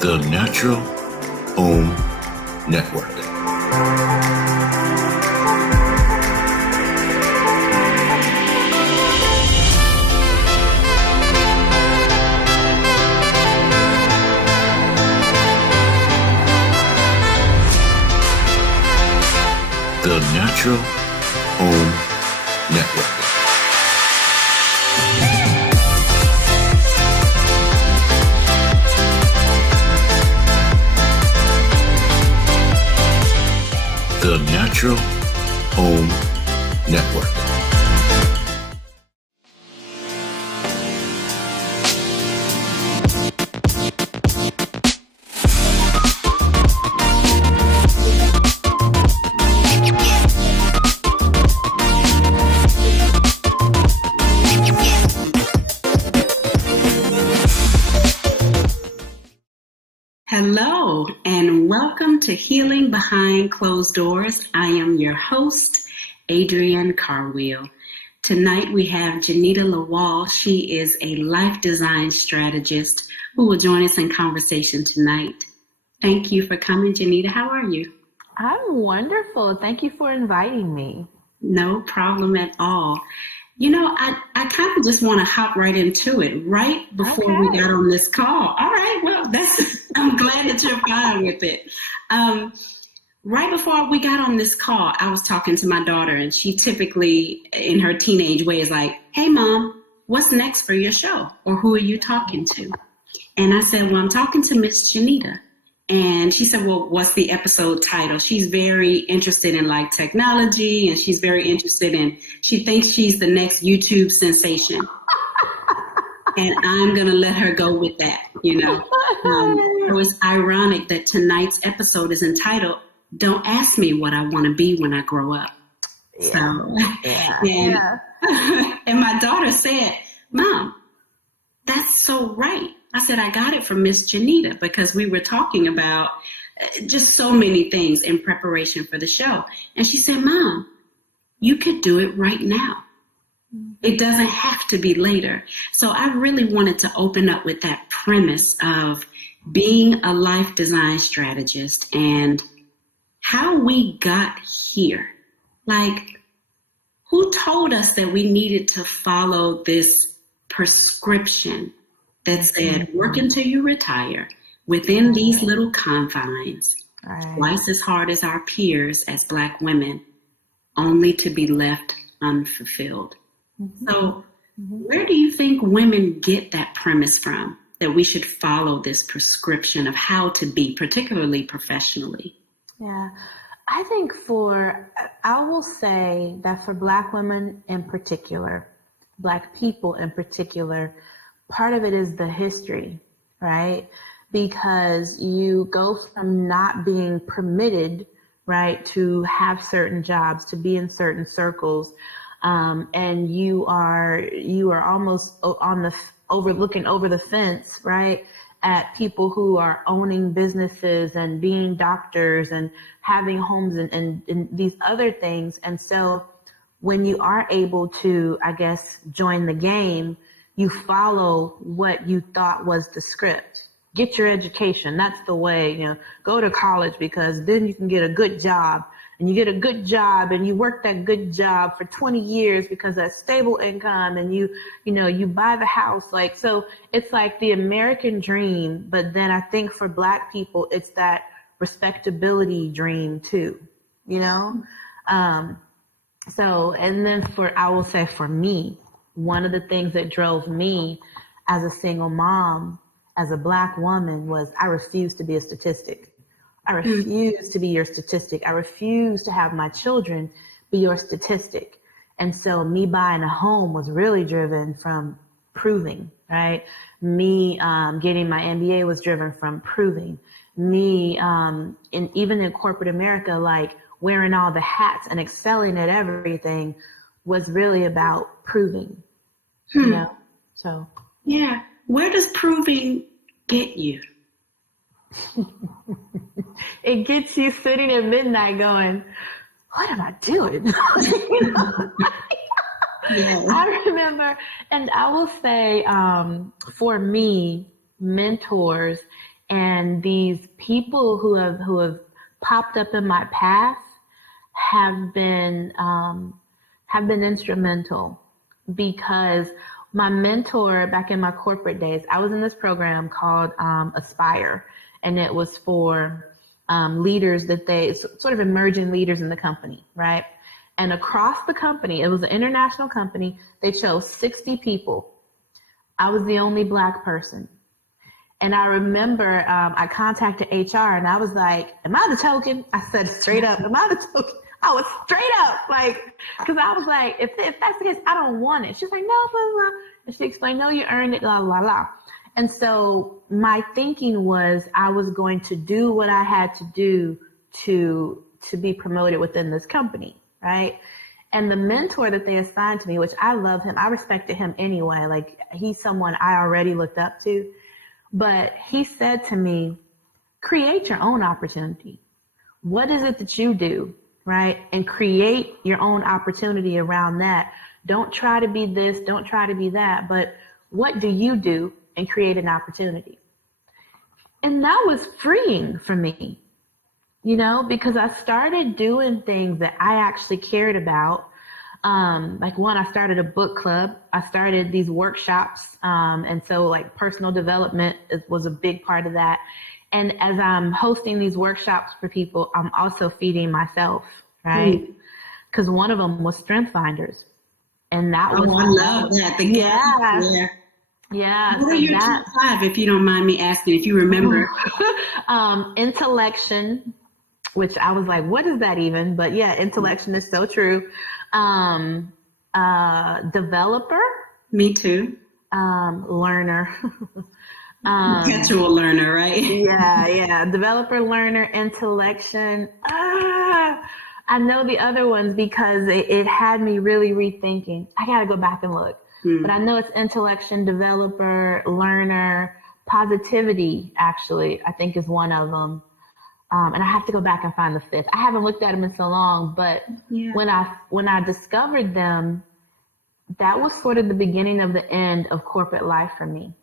The Natural Home Network. The Natural Home Network. The Natural Home Network. Hello, and welcome to Healing Behind Closed Doors. I am your host, Adrienne Carwheel. Tonight we have Jenita Lawal. She is a life design strategist who will join us in conversation tonight. Thank you for coming, Jenita. How are you? I'm wonderful. Thank you for inviting me. No problem at all. You know, I kind of just want to hop right into it right before we got on this call. All right, well, I'm glad that you're fine with it. Right before we got on this call, I was talking to my daughter, and she typically, in her teenage way, is like, "Hey, Mom, what's next for your show? Or who are you talking to?" And I said, "Well, I'm talking to Miss Jenita." And she said, "Well, what's the episode title?" She's very interested in like technology, and she's very interested she thinks she's the next YouTube sensation. And I'm going to let her go with that, you know. It was ironic that tonight's episode is entitled, "Don't Ask Me What I Want to Be When I Grow Up." And my daughter said, "Mom, that's so right." I said, "I got it from Miss Jenita," because we were talking about just so many things in preparation for the show. And she said, "Mom, you could do it right now. It doesn't have to be later." So I really wanted to open up with that premise of being a life design strategist and how we got here. Like, who told us that we needed to follow this prescription that said, work until you retire within these little confines, twice as hard as our peers as Black women, only to be left unfulfilled. So where do you think women get that premise from, that we should follow this prescription of how to be, particularly professionally? Yeah, I think I will say that for Black women in particular, Black people in particular, part of it is the history, right? Because you go from not being permitted, right, to have certain jobs, to be in certain circles, and you are almost looking over the fence, right, at people who are owning businesses and being doctors and having homes and these other things. And so when you are able to, I guess, join the game, you follow what you thought was the script. Get your education. That's the way, go to college, because then you can get a good job, and you get a good job and you work that good job for 20 years because that's stable income, and you buy the house. Like, so it's like the American dream. But then I think for Black people, it's that respectability dream too, So, and then I will say for me, one of the things that drove me as a single mom, as a Black woman, was I refused to be a statistic. I refused to be your statistic. I refused to have my children be your statistic. And so me buying a home was really driven from proving, right? Me getting my MBA was driven from proving. Me, even in corporate America, like wearing all the hats and excelling at everything was really about proving. So yeah, where does proving get you? It gets you sitting at midnight going, what am I doing? Yeah. I remember, and I will say, for me, mentors And these people who have popped up in my path have been instrumental, because my mentor back in my corporate days, I was in this program called Aspire, and it was for leaders sort of emerging leaders in the company, right? And across the company, it was an international company, they chose 60 people. I was the only Black person. And I remember I contacted HR and I was like, am I the token? I said straight up, am I the token? I was straight up, like, because I was like, if that's the case, I don't want it. She's like, no, blah, blah, blah. And she explained, no, you earned it, blah, blah, blah. And so my thinking was I was going to do what I had to do to be promoted within this company, right? And the mentor that they assigned to me, which I love him, I respected him anyway. Like, he's someone I already looked up to. But he said to me, create your own opportunity. What is it that you do, right? And create your own opportunity around that. Don't try to be this, don't try to be that, but what do you do and create an opportunity? And that was freeing for me, you know, because I started doing things that I actually cared about. Like one, I started a book club. I started these workshops. And so like personal development was a big part of that. And as I'm hosting these workshops for people, I'm also feeding myself, right? Because one of them was Strength Finders. And that was, I love that. Yeah. What are your top 5, if you don't mind me asking, if you remember? Intellection, which I was like, what is that even? But yeah, intellection is so true. Developer. Me too. Learner. Perpetual learner, right? Yeah. Developer, learner, intellection. I know the other ones because it had me really rethinking. I got to go back and look. But I know it's intellection, developer, learner, positivity, actually, I think is one of them. And I have to go back and find the 5th. I haven't looked at them in so long, but when I discovered them, that was sort of the beginning of the end of corporate life for me.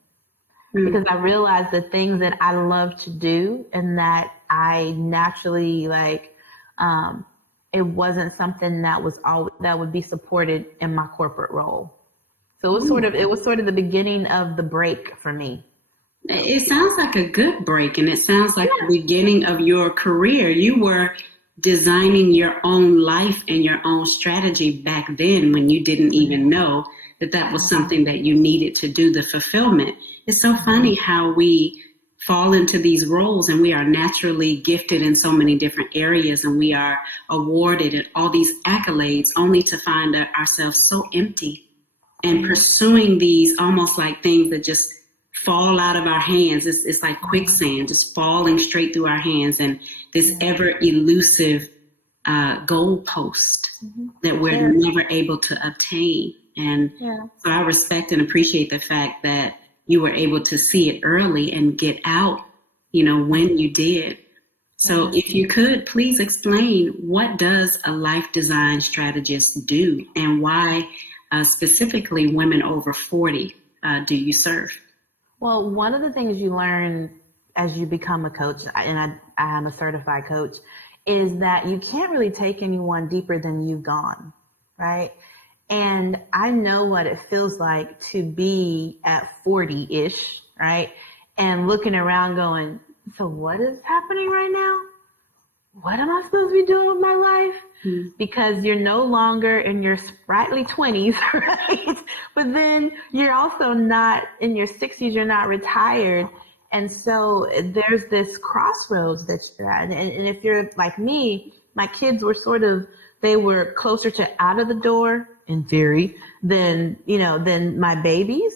Because I realized the things that I love to do and that I naturally like, it wasn't something that would be supported in my corporate role. So it was sort of the beginning of the break for me. It sounds like a good break, and it sounds like the beginning of your career. You were designing your own life and your own strategy back then when you didn't even know that was something that you needed to do, the fulfillment. It's so funny how we fall into these roles and we are naturally gifted in so many different areas and we are awarded all these accolades only to find ourselves so empty and pursuing these almost like things that just fall out of our hands. It's like quicksand, just falling straight through our hands, and this ever elusive goalpost that we're never able to obtain. And so I respect and appreciate the fact that you were able to see it early and get out, when you did. So if you could, please explain, what does a life design strategist do, and why specifically women over 40 do you serve? Well, one of the things you learn as you become a coach, and I am a certified coach, is that you can't really take anyone deeper than you've gone, right? And I know what it feels like to be at 40-ish, right? And looking around going, so what is happening right now? What am I supposed to be doing with my life? Because you're no longer in your sprightly 20s, right? But then you're also not in your 60s, you're not retired. And so there's this crossroads that you're at. And if you're like me, my kids were they were closer to out of the door, in theory, than my babies.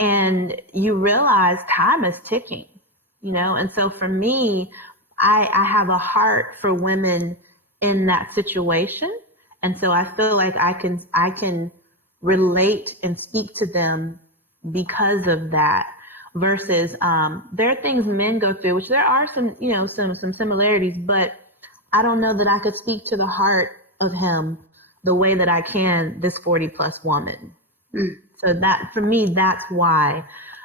And you realize time is ticking, and so for me, I have a heart for women in that situation. And so I feel like I can relate and speak to them because of that, versus there are things men go through, which there are some similarities, but I don't know that I could speak to the heart of him the way that I can this 40 plus woman. So that for me, that's why.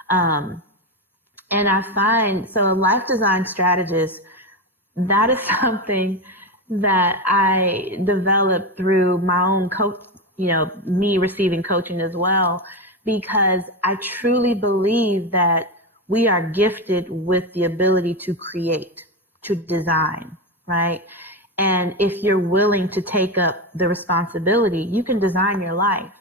And And I find, so a life design strategist, that is something that I developed through my own coach, me receiving coaching as well, because I truly believe that we are gifted with the ability to create, to design, right? And if you're willing to take up the responsibility, you can design your life,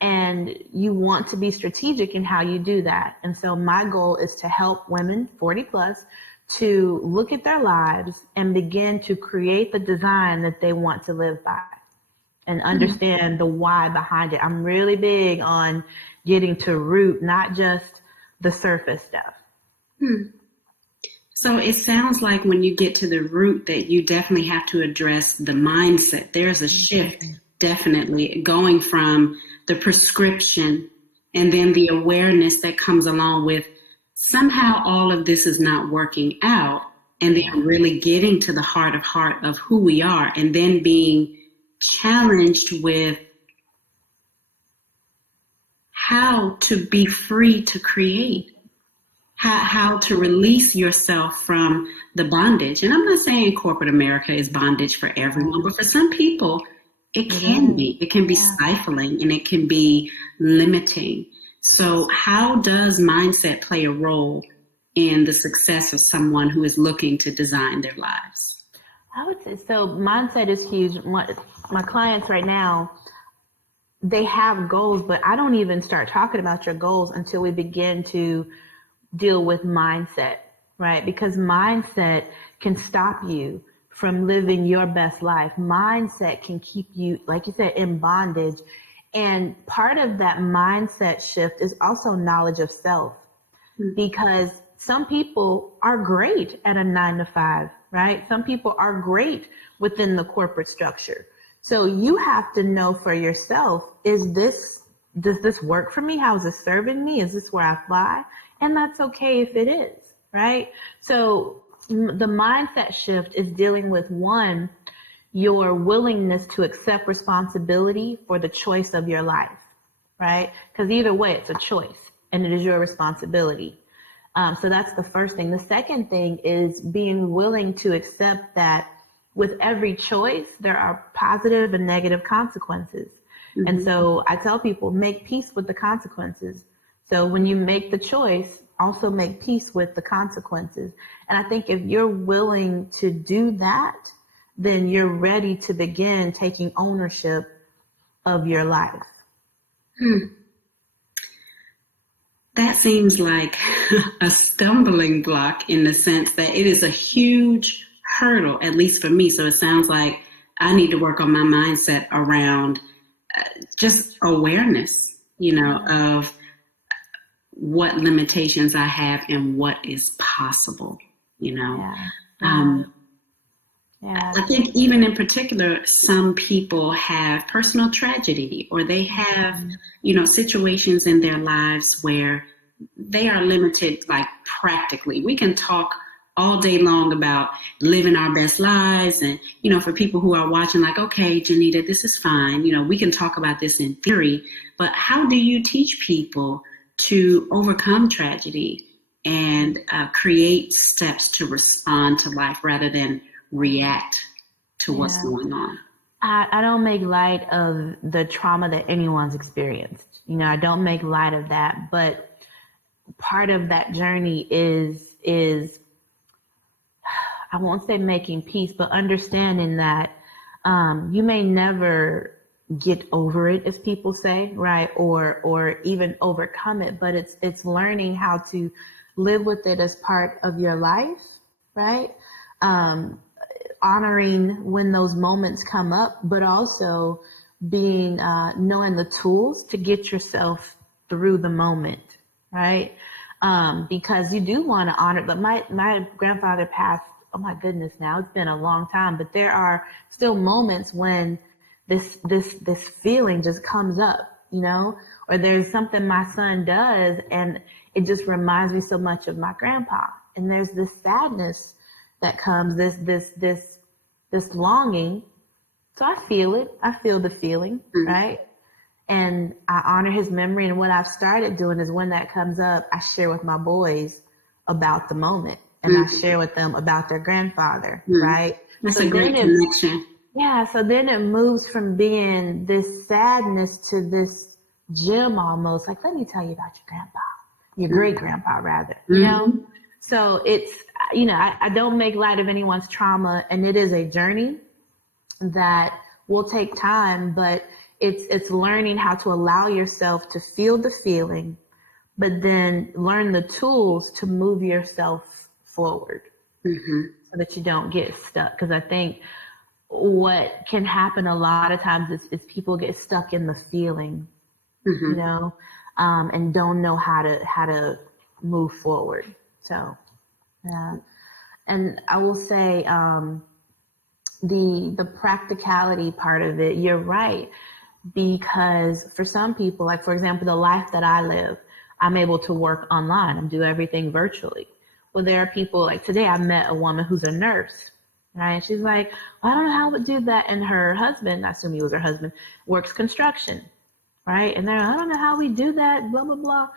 and you want to be strategic in how you do that. And so my goal is to help women 40 plus to look at their lives and begin to create the design that they want to live by and understand the why behind it. I'm really big on getting to root, not just the surface stuff. So it sounds like when you get to the root that you definitely have to address the mindset. There's a shift, definitely, going from the prescription and then the awareness that comes along with somehow all of this is not working out, and then really getting to the heart of who we are, and then being challenged with how to be free to create, how to release yourself from the bondage. And I'm not saying corporate America is bondage for everyone, but for some people, it can be. It can be stifling and it can be limiting. So how does mindset play a role in the success of someone who is looking to design their lives? I would say, so mindset is huge. My clients right now, they have goals, but I don't even start talking about your goals until we begin to deal with mindset, right? Because mindset can stop you from living your best life. Mindset can keep you, like you said, in bondage. And part of that mindset shift is also knowledge of self, because some people are great at a 9-to-5, right? Some people are great within the corporate structure. So you have to know for yourself, does this work for me? How is this serving me? Is this where I fly? And that's okay if it is, right? So the mindset shift is dealing with, one, your willingness to accept responsibility for the choice of your life, right? Because either way, it's a choice and it is your responsibility. So that's the first thing. The second thing is being willing to accept that with every choice, there are positive and negative consequences. Mm-hmm. And so I tell people, make peace with the consequences. So when you make the choice, also make peace with the consequences. And I think if you're willing to do that, then you're ready to begin taking ownership of your life. That seems like a stumbling block in the sense that it is a huge hurdle, at least for me. So it sounds like I need to work on my mindset around just awareness, of what limitations I have and what is possible, I think even in particular, some people have personal tragedy, or they have, situations in their lives where they are limited, like practically. We can talk all day long about living our best lives. And, for people who are watching, like, okay, Jenita, this is fine. We can talk about this in theory, but how do you teach people to overcome tragedy and create steps to respond to life rather than react to what's going on? I don't make light of the trauma that anyone's experienced. I don't make light of that, but part of that journey is I won't say making peace, but understanding that you may never get over it, as people say, right? Or even overcome it, but it's learning how to live with it as part of your life, right? Honoring when those moments come up, but also being knowing the tools to get yourself through the moment, right? Because you do want to honor. But my grandfather passed. Oh my goodness! Now it's been a long time, but there are still moments when this feeling just comes up, or there's something my son does, and it just reminds me so much of my grandpa. And there's this sadness that comes, this longing. So I feel it. I feel the feeling, right? And I honor his memory. And what I've started doing is when that comes up, I share with my boys about the moment, and I share with them about their grandfather, right? That's so a great connection. Yeah, so then it moves from being this sadness to this gem almost. Like, let me tell you about your grandpa, your great grandpa, rather, you know? So it's, I don't make light of anyone's trauma, and it is a journey that will take time, but it's learning how to allow yourself to feel the feeling, but then learn the tools to move yourself forward so that you don't get stuck. Because I think what can happen a lot of times is people get stuck in the feeling, and don't know how to move forward. So, yeah. And I will say, the practicality part of it, you're right. Because for some people, like, for example, the life that I live, I'm able to work online and do everything virtually. Well, there are people, like today I met a woman who's a nurse, right? And she's like, well, I don't know how I would do that. And her husband, I assume he was her husband, works construction, right? And they're like, I don't know how we do that, blah, blah, blah.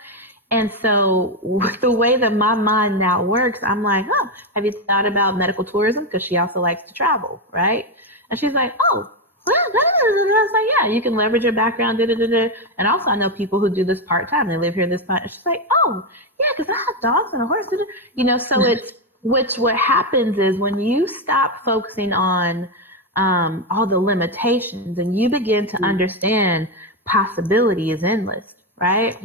And so the way that my mind now works, I'm like, oh, have you thought about medical tourism? Because she also likes to travel, right? And she's like, oh, well, I was like, yeah, you can leverage your background, And also I know people who do this part-time. They live here this part. And she's like, oh, yeah, because I have dogs and a horse. So it's, what happens is when you stop focusing on all the limitations and you begin to understand possibility is endless, right?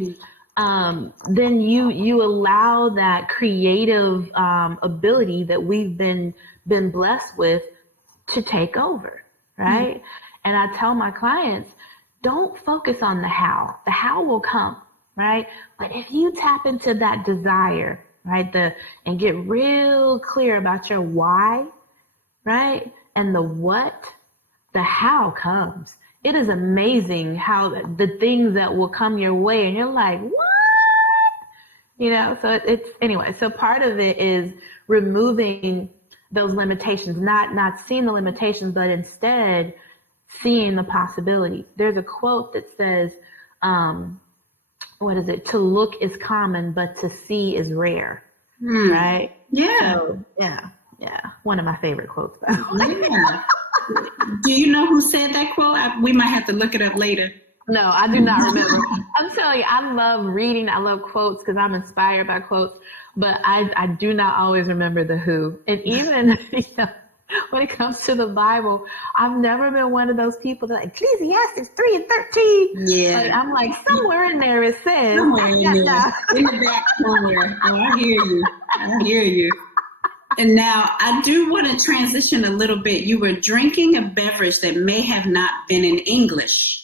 Then you allow that creative ability that we've been blessed with to take over, right? And I tell my clients, don't focus on the how. The how will come, right? But if you tap into that desire, right, and get real clear about your why, right, and the what, the how comes. It is amazing how the things that will come your way, and you're like, what? So it's anyway. So part of it is removing those limitations, not seeing the limitations, but instead seeing the possibility. There's a quote that says, what is it? To look is common, but to see is rare. Right? Yeah. So, yeah. One of my favorite quotes. Yeah. Do you know who said that quote? We might have to look it up later. No, I do not remember. I'm telling you, I love reading. I love quotes because I'm inspired by quotes, but I do not always remember the who. And even when it comes to the Bible, I've never been one of those people that Ecclesiastes 3:13. Yeah. I'm like, somewhere in there it says. Somewhere in there. In the back somewhere. Oh, I hear you. And now I do want to transition a little bit. You were drinking a beverage that may have not been in English.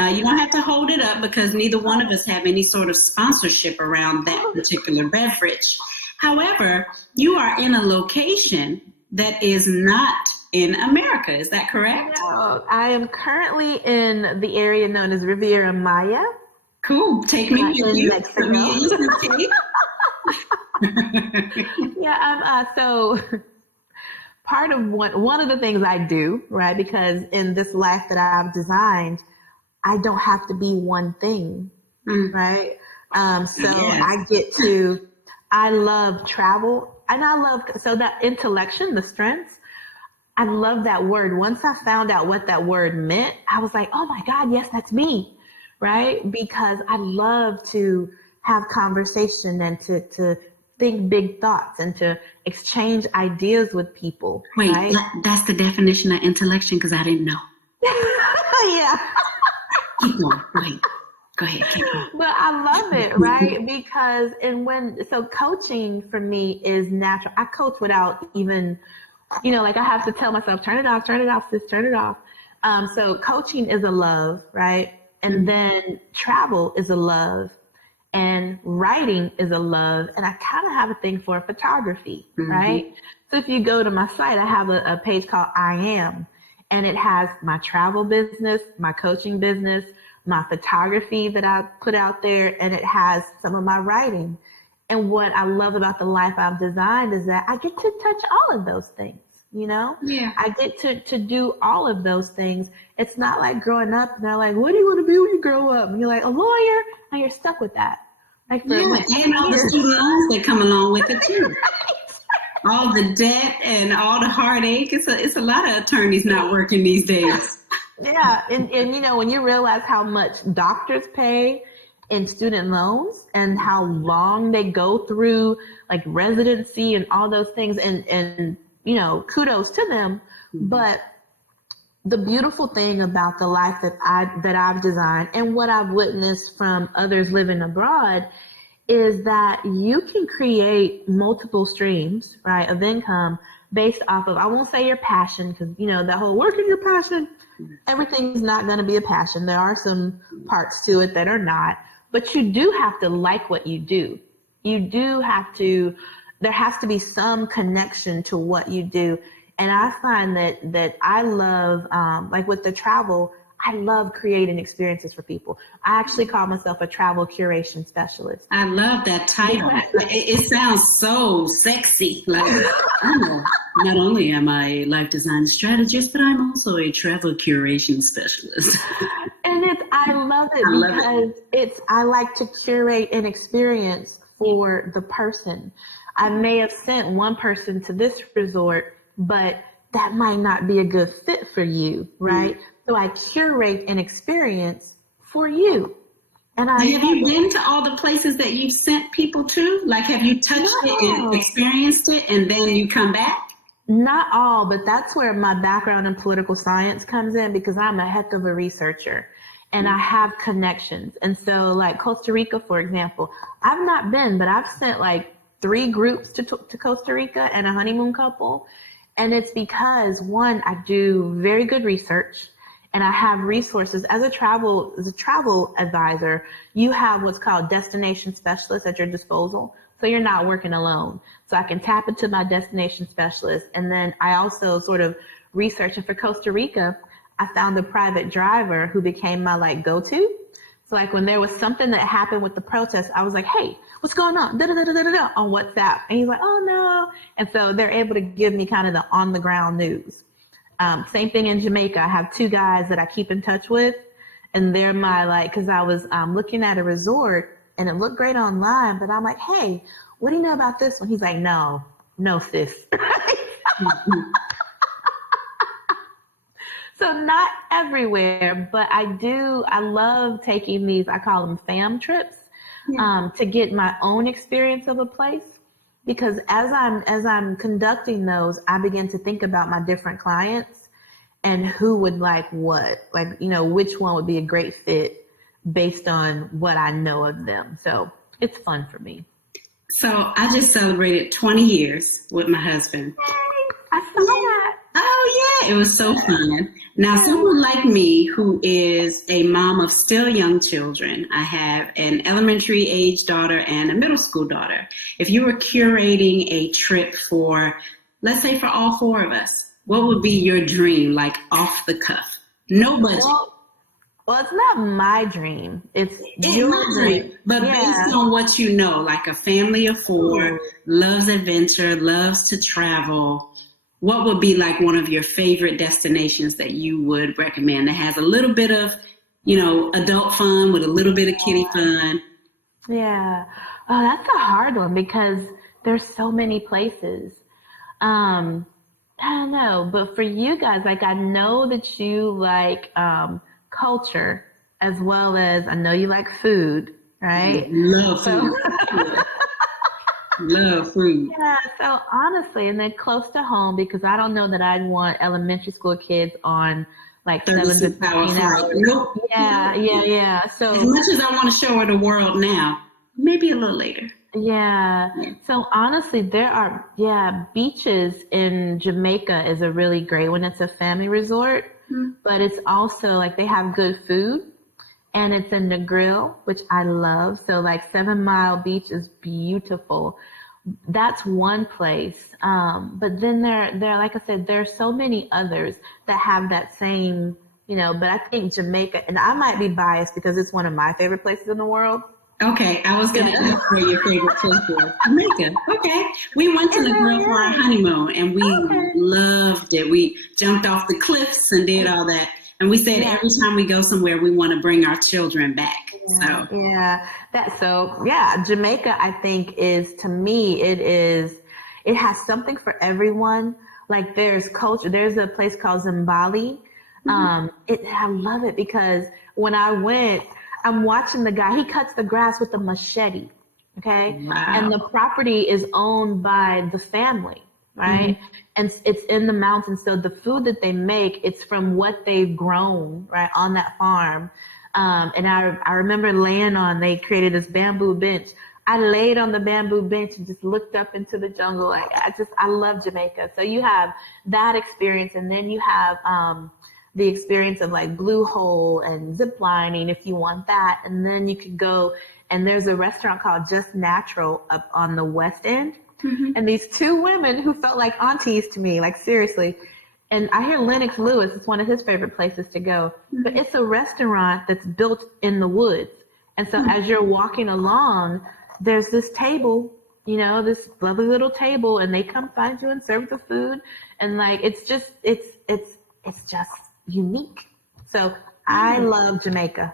You don't have to hold it up because neither one of us have any sort of sponsorship around that particular beverage. However, you are in a location that is not in America. Is that correct? No, I am currently in the area known as Riviera Maya. Cool. Take me with you. Yeah, so part of one of the things I do, right, because in this life that I've designed, I don't have to be one thing, right? I love travel, and I love, so that intellection, the strengths, I love that word. Once I found out what that word meant, I was like, oh my God, yes, that's me, right? Because I love to have conversation and to think big thoughts and to exchange ideas with people. Wait, right? That's the definition of intellection, because I didn't know. Yeah. Keep going. Go ahead. Keep going. But I love it, right? Because so coaching for me is natural. I coach without even, like I have to tell myself, turn it off, sis, turn it off. So coaching is a love, right? And then travel is a love. And writing is a love. And I kind of have a thing for photography, right? So if you go to my site, I have a page called I Am. And it has my travel business, my coaching business, my photography that I put out there, and it has some of my writing. And what I love about the life I've designed is that I get to touch all of those things, you know? Yeah. I get to do all of those things. It's not like growing up and they're like, what do you want to be when you grow up? And you're like, a lawyer, and you're stuck with that. Like for Yeah, like and all the years. student loans that come along with it too. All the debt and all the heartache. It's a lot of attorneys not working these days. Yeah, and you know, when you realize how much doctors pay in student loans and how long they go through like residency and all those things, and you know, kudos to them. But the beautiful thing about the life that I've designed and what I've witnessed from others living abroad is that you can create multiple streams, right, of income based off of, I won't say your passion, because, you know, that whole work in your passion, everything's not going to be a passion. There are some parts to it that are not, but you do have to like what you do. You do have to, there has to be some connection to what you do. And I find that I love, like with the travel, I love creating experiences for people. I actually call myself a travel curation specialist. I love that title. It sounds so sexy. Like, not only am I a life design strategist, but I'm also a travel curation specialist. And I love it because I like to curate an experience for the person. I may have sent one person to this resort, but that might not be a good fit for you, right? So I curate an experience for you. And have you been to all the places that you've sent people to? Like, have you touched it and experienced it and then you come back? Not all, but that's where my background in political science comes in, because I'm a heck of a researcher and I have connections. And so like Costa Rica, for example, I've not been, but I've sent like 3 groups to Costa Rica and a honeymoon couple. And it's because, one, I do very good research and I have resources. As a travel advisor, you have what's called destination specialists at your disposal. So you're not working alone. So I can tap into my destination specialist. And then I also sort of research. And for Costa Rica, I found a private driver who became my like go-to. So like when there was something that happened with the protest, I was like, hey, what's going on? On WhatsApp. And he's like, oh no. And so they're able to give me kind of the on the ground news. Same thing in Jamaica. I have 2 guys that I keep in touch with, and they're my like, cause I was looking at a resort and it looked great online, but I'm like, hey, what do you know about this one? He's like, no sis. So not everywhere, but I love taking these, I call them fam trips, to get my own experience of a place. Because as I'm conducting those, I begin to think about my different clients and who would like what, like, you know, which one would be a great fit based on what I know of them. So it's fun for me. So I just celebrated 20 years with my husband. Yay, I saw that. Oh yeah, it was so fun. Now, someone like me who is a mom of still young children, I have an elementary age daughter and a middle school daughter. If you were curating a trip for, let's say for all 4 of us, what would be your dream, like off the cuff? No budget. Well, it's not my dream. It's your dream. But based on what you know, like a family of 4, loves adventure, loves to travel, what would be like one of your favorite destinations that you would recommend that has a little bit of, you know, adult fun with a little bit of kiddie fun? Yeah. Oh, that's a hard one because there's so many places. I don't know, but for you guys, like I know that you like culture as well as I know you like food, right? Love food. Love food. Yeah, so honestly, and then close to home, because I don't know that I'd want elementary school kids on like 7 to 15 hours. Nope. Yeah. So as much as I want to show her the world now, maybe a little later. Yeah. So honestly, there are, beaches in Jamaica is a really great one. It's a family resort, but it's also like they have good food. And it's in the grill, which I love. So like 7 Mile Beach is beautiful. That's one place. But then there, like I said, there are so many others that have that same, you know, but I think Jamaica, and I might be biased because it's one of my favorite places in the world. Okay, I was going to ask where your favorite place was. Jamaica. Okay. We went to Negril for our honeymoon and we loved it. We jumped off the cliffs and did all that. And we said every time we go somewhere, we want to bring our children back. Jamaica, I think is, to me, it has something for everyone. Like there's culture. There's a place called Zimbali. I love it because when I went, I'm watching the guy, he cuts the grass with a machete, okay? Wow. And the property is owned by the family, right? And it's in the mountains, so the food that they make, it's from what they've grown, right, on that farm. And I remember they created this bamboo bench. I laid on the bamboo bench and just looked up into the jungle. Like I love Jamaica. So you have that experience, and then you have the experience of like Blue Hole and zip lining if you want that. And then you could go, and there's a restaurant called Just Natural up on the West End. And these two women who felt like aunties to me, like seriously. And I hear Lennox Lewis, it's one of his favorite places to go, but it's a restaurant that's built in the woods. And so as you're walking along, there's this table, this lovely little table, and they come find you and serve the food. And like, it's just unique. So I love Jamaica.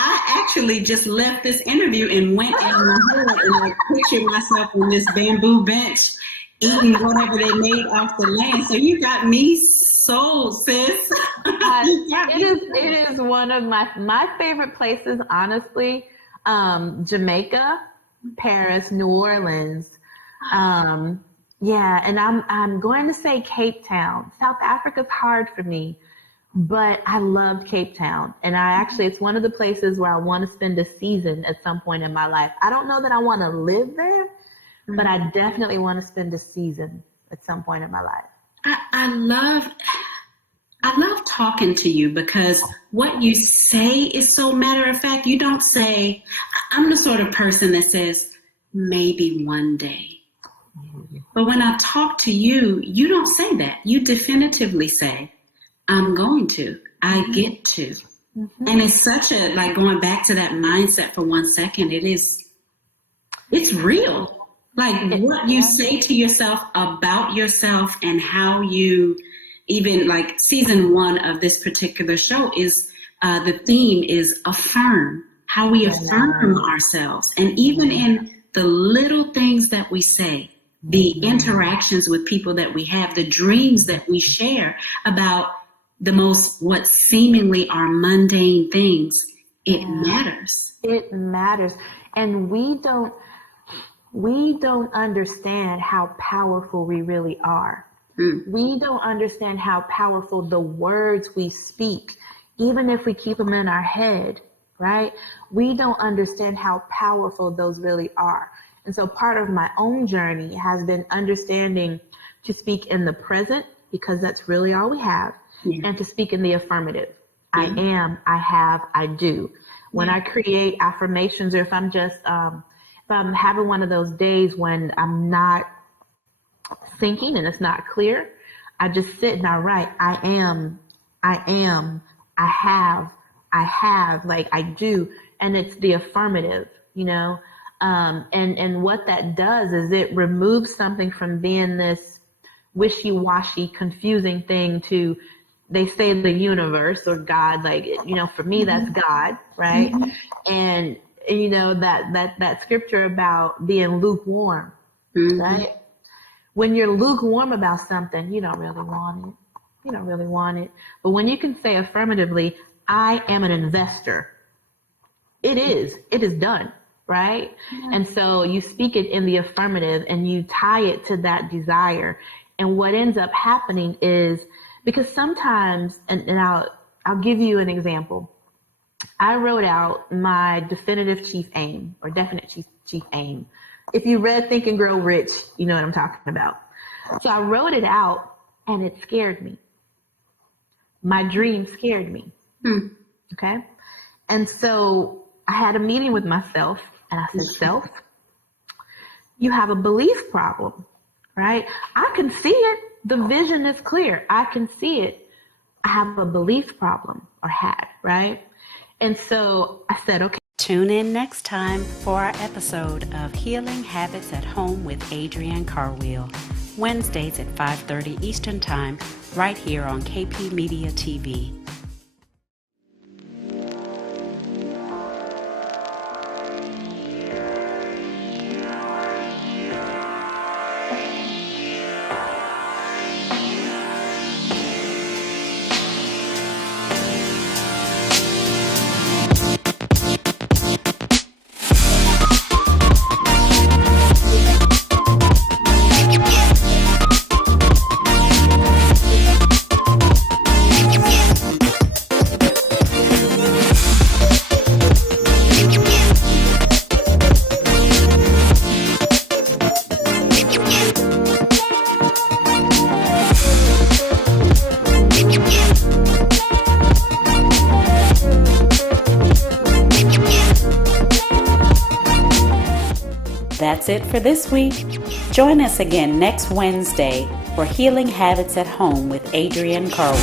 I actually just left this interview and went in my head and I pictured myself on this bamboo bench eating whatever they made off the land. So you got me sold, sis. It is one of my favorite places, honestly. Jamaica, Paris, New Orleans. And I'm going to say Cape Town. South Africa's hard for me, but I loved Cape Town. And it's one of the places where I want to spend a season at some point in my life. I don't know that I want to live there, but I definitely want to spend a season at some point in my life. I love talking to you because what you say is so matter of fact. You don't say, I'm the sort of person that says, maybe one day. But when I talk to you, you don't say that. You definitively say, I'm going to, I get to. And it's such a, like going back to that mindset for 1 second, it's real. Like what you say to yourself about yourself and how you, even like season 1 of this particular show is, the theme is affirm, how we affirm ourselves. And even in the little things that we say, the interactions with people that we have, the dreams that we share about the most, what seemingly are mundane things, it matters. It matters. And we don't understand how powerful we really are. We don't understand how powerful the words we speak, even if we keep them in our head, right? We don't understand how powerful those really are. And so part of my own journey has been understanding to speak in the present, because that's really all we have, and to speak in the affirmative. I am, I have, I do. When I create affirmations, or if I'm just, if I'm having one of those days when I'm not thinking and it's not clear, I just sit and I write, I am, I have, like I do. And it's the affirmative, and what that does is it removes something from being this wishy-washy, confusing thing to, they say the universe or God, like, for me, that's God, right? And that scripture about being lukewarm, right? When you're lukewarm about something, you don't really want it. But when you can say affirmatively, I am an investor, it is done, right? And so you speak it in the affirmative and you tie it to that desire. And what ends up happening is, because sometimes, and I'll give you an example. I wrote out my definitive chief aim, or definite chief aim. If you read Think and Grow Rich, you know what I'm talking about. So I wrote it out and it scared me. My dream scared me. Okay. And so I had a meeting with myself and I said, self, you have a belief problem, right? I can see it. The vision is clear. I can see it. I have a belief problem, or had, right? And so I said, okay. Tune in next time for our episode of Healing Habits at Home with Adrienne Carwheel, Wednesdays at 5:30 Eastern Time, right here on KP Media TV. That's it for this week. Join us again next Wednesday for Healing Habits at Home with Adrienne Carwheel.